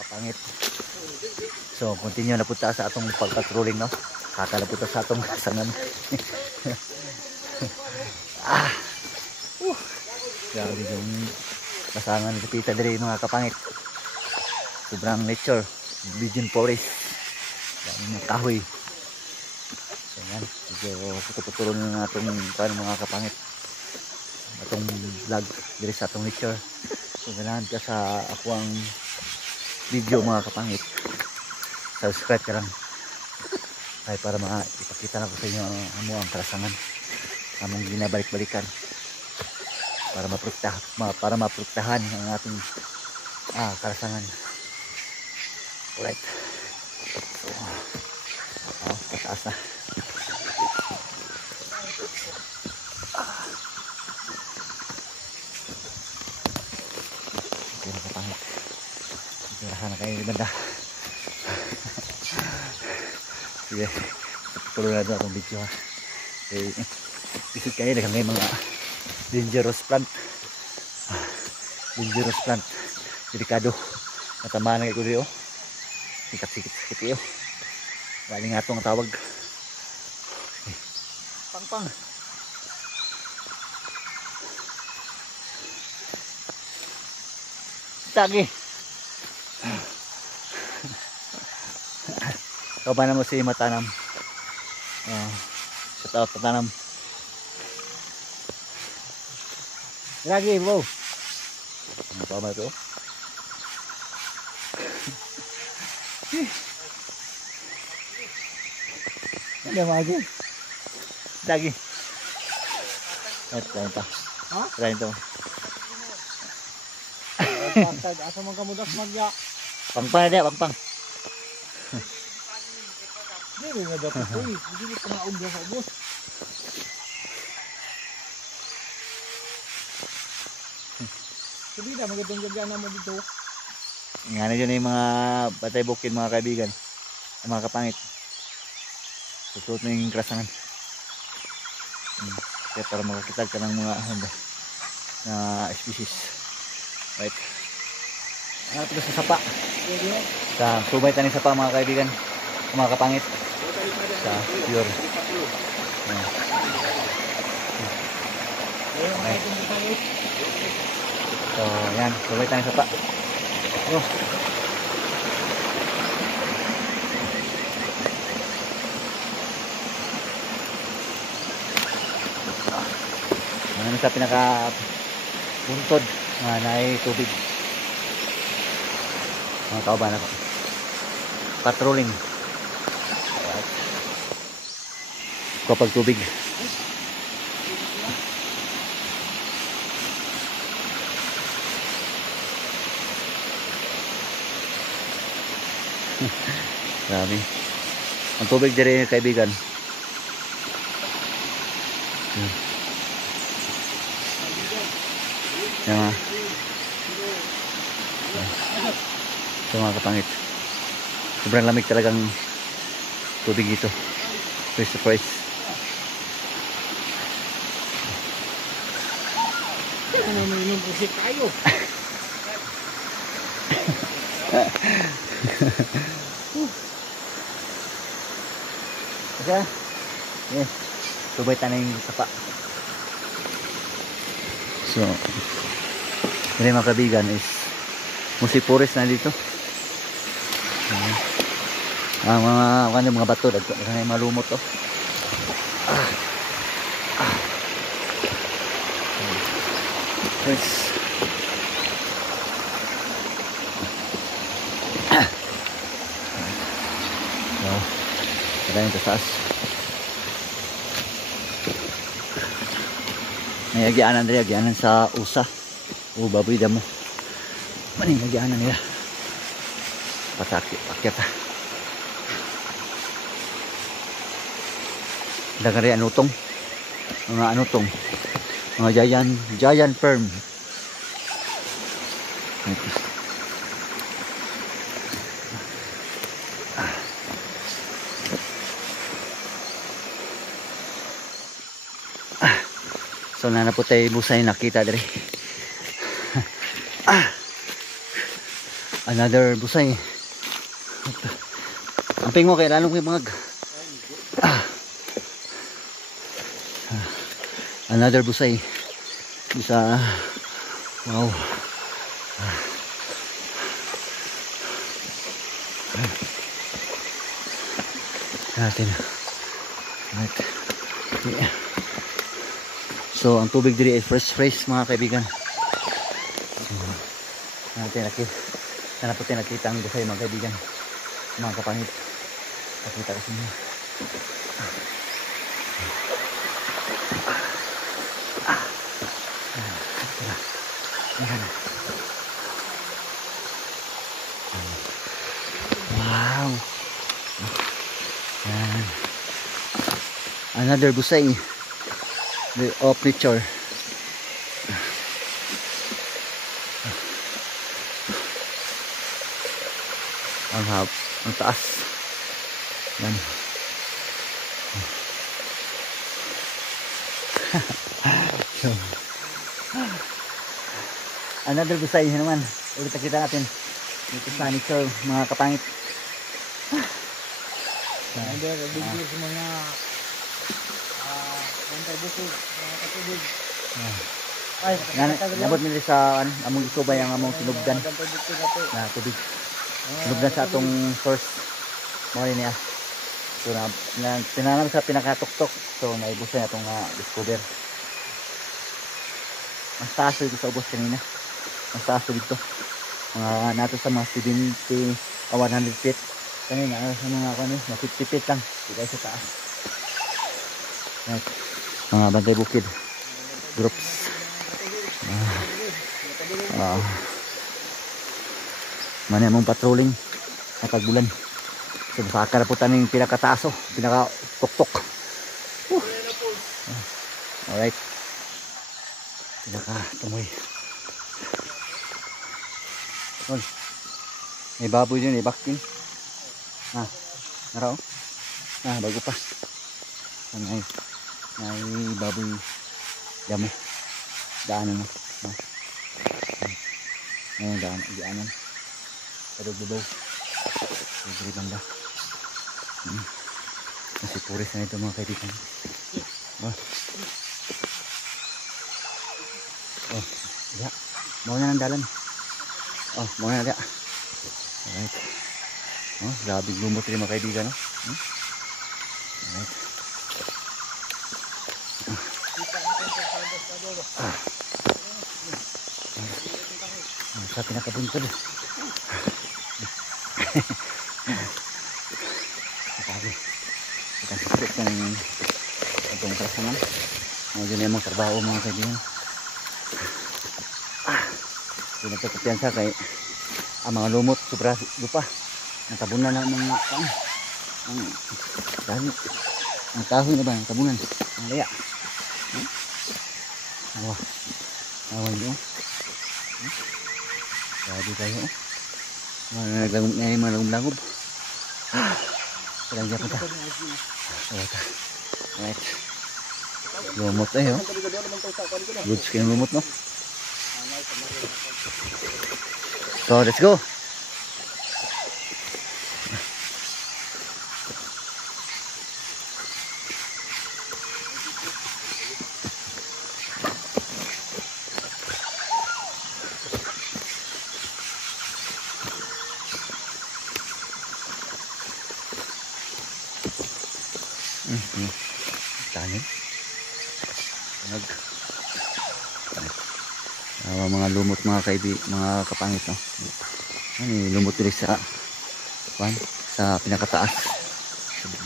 Kapangit. So continue na punta sa atong pagpatrolling, no. Kakala punta sa atong kasangan. Grabe yung kasangan ni Pita diri mga kapangit. Sobrang nature, virgin forest. Dami ng kahoy. Ayan, medyo putol-putulon na natong mga kapangit. Atong vlog diri sa atong nature. So ganahan ka sa ako ang video mga kapangit, subscribe ka lang ay para ipakita na ko sa inyo ang karasangan among ginabalik-balikan para maprotektahan ang ating karasangan. Alright, so pataas na. Okay na kapangit, tirahan na kayo banda. Sige, tuloy na doon akong video ha. Visit kayo na kami mga dangerous plant. Dangerous plant, delikado. Natamaan na kayo dito. Sikat-sikit kayo. Galing nga itong tawag. Pang-pang. Tagi. Kabanan mo si Matanam. Shout out Matanam. Lagi bro. Apa ba ito? Ada lagi. Lagi. Lain pa. Ha? Lain to. Asa man kamudas magya. Pang-pang dia, pang-pang. Dili na dapat ko, dili pa naog sa ubos. Sabi na magandang gagana mo dito. Nga na yun yung mga batay bukid mga kaibigan, mga kapangit. Susuot na yung karasangan. Kaya para makakita ka ng mga na species. Right. Ano ito sa sapa? Sa subay taning sapa mga kaibigan, mga kapangit. Sa pure. So yan, subay taning sapa. Ano sa pinaka puntod na naay tubig. Mga kauban ako. Patrolling. Kapag tubig. Grabe. Ang tubig diri kaibigan. Yan. Ito mga kapangit. Sobrang lamig talagang tubig ito. Face to face. Ano mo yung busik tayo? Kasi yes, subay tanay yung sapa. So ini mga kaibigan is Musik Forest na dito. Mga bato daghan malumot to. Yes. Ada yang taas. May agianan diri, agianan sa usa. Baboy damo. Maning agianan nila. Pakyat ha. Dagan rin anutong. Mga anutong. Mga giant firm. So na po tayo busay nakita diri. Another busay. Amping mo kay lalong may mga another busay. Bisa wow. Natin. Right. Yeah. So ang tubig diri ay fresh mga kaibigan. Sana po tayo nakita ang busay mga kaibigan, mga kapangit. Nakita kasi niya. Wow. Another busay of nature. Ang taas. Yan. So, another busay naman. Ulit kita natin dito sa nature mga kapangit. Another video sa mga bantay-busog, mga katubig. Ay, nabot nila sa among isubay ang among sinugdan na tubig. Sinugdan sa atong source. Mawali niya. So tinanam sa pinakatuktok. So naibusay atong discover. Mas taas dito sa ubos kanina. Mas taas dito. Mga nato sa mga 70 o 100 feet. Kanina sa mga kano, mga 50 feet lang. Dito sa taas. Right. Mga bantay bukid. Groups. Mani among patrolling at pagbulan. So nakakara po taning pinakataaso, pinakatuktok. Alright. Pinakatumoy. May baboy dyan, may bakting. Naraw. Bago pa. May baboy damo. Daanan mo. Ngayon daanan. Padog-dubaw. Libre banda. Kasi puris na ito mga kaibigan. Ya. Mau na ng dalan. Mau na da. Alright. Grabe lumot rin mga kaibigan. Alright. Sa pinakabuntod. Sabi. Kita sakit ng itong personal. Ngayon yung mga trabaho mga kaibigan. Pinagkakapiyansa kay ang mga lumot sobra lupa. Natabunan na mga ang kahoy na ba? Natabunan. Ang laya. Awan nyo. Grabe tayo. Mga naglangob. Parang dyan pa ta. Alright. Lumot tayo. Good skin lumot no. So let's go. Tanim. Mga lumot mga mga kapangit no. Lumot diri sa pinakataas.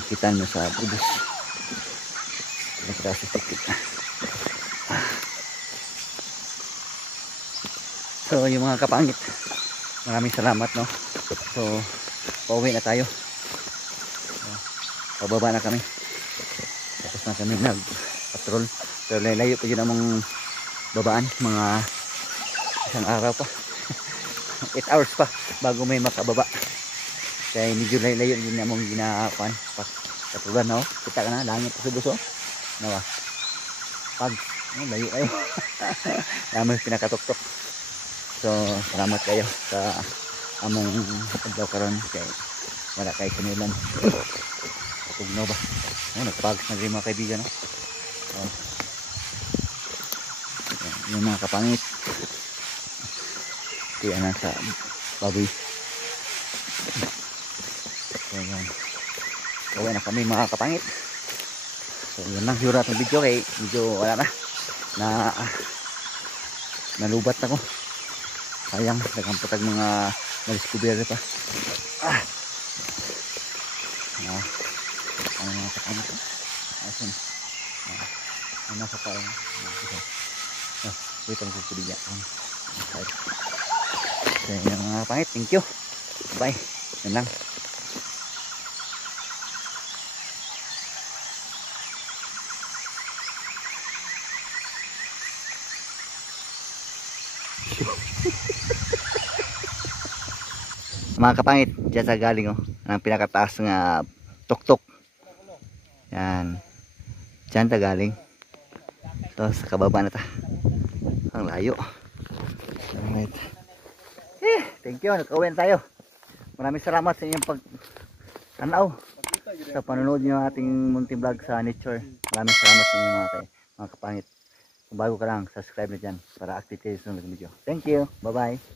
Nakita nyo sa ubos. Pinakataas sa tikit. So yung mga kapangit, maraming salamat no. So pauwi na tayo. Pababa na kami. Tapos na kami nag-patrol. Pero layo pa yun among babaan. Mga isang araw pa. 8 hours pa bago may makababa. Kaya medyo layo yun among ginakuan. Patrolan na kita ka na. Langit sa buso. Nawa. Layo kayo. Naman pinakatuktok. So salamat kayo sa among adlaw karon kay wala kay kanilan. Tugnaw ba? Nagpag na rin mga kaibigan, no? Oh. Yung mga kapangit. Kaya nasa baboy. Ayan. Uwi na kami mga kapangit. So yun lang siguro atong video kay medyo wala na nalubat ako. Sayang daghang patag mga na-discover pa. Ano mga kapangit? Asan? Ano sa parang wait ang kukuliya. So yun mga kapangit, thank you. Bye. Yun lang. Mga kapangit, dyan sa galing ang pinakataas nga tuktok. Yan. Dyan ta galing. Ito sa kababa na ta. Ang layo. Alright. Thank you. Nakauwi tayo. Maraming salamat sa inyong pag-tanaw sa panonood nyo ng ating munting vlog sa nature. Maraming salamat sa inyo mga kapangit. Kung bago ka lang, subscribe na dyan para active kayo sa sunod video. Thank you. Bye bye.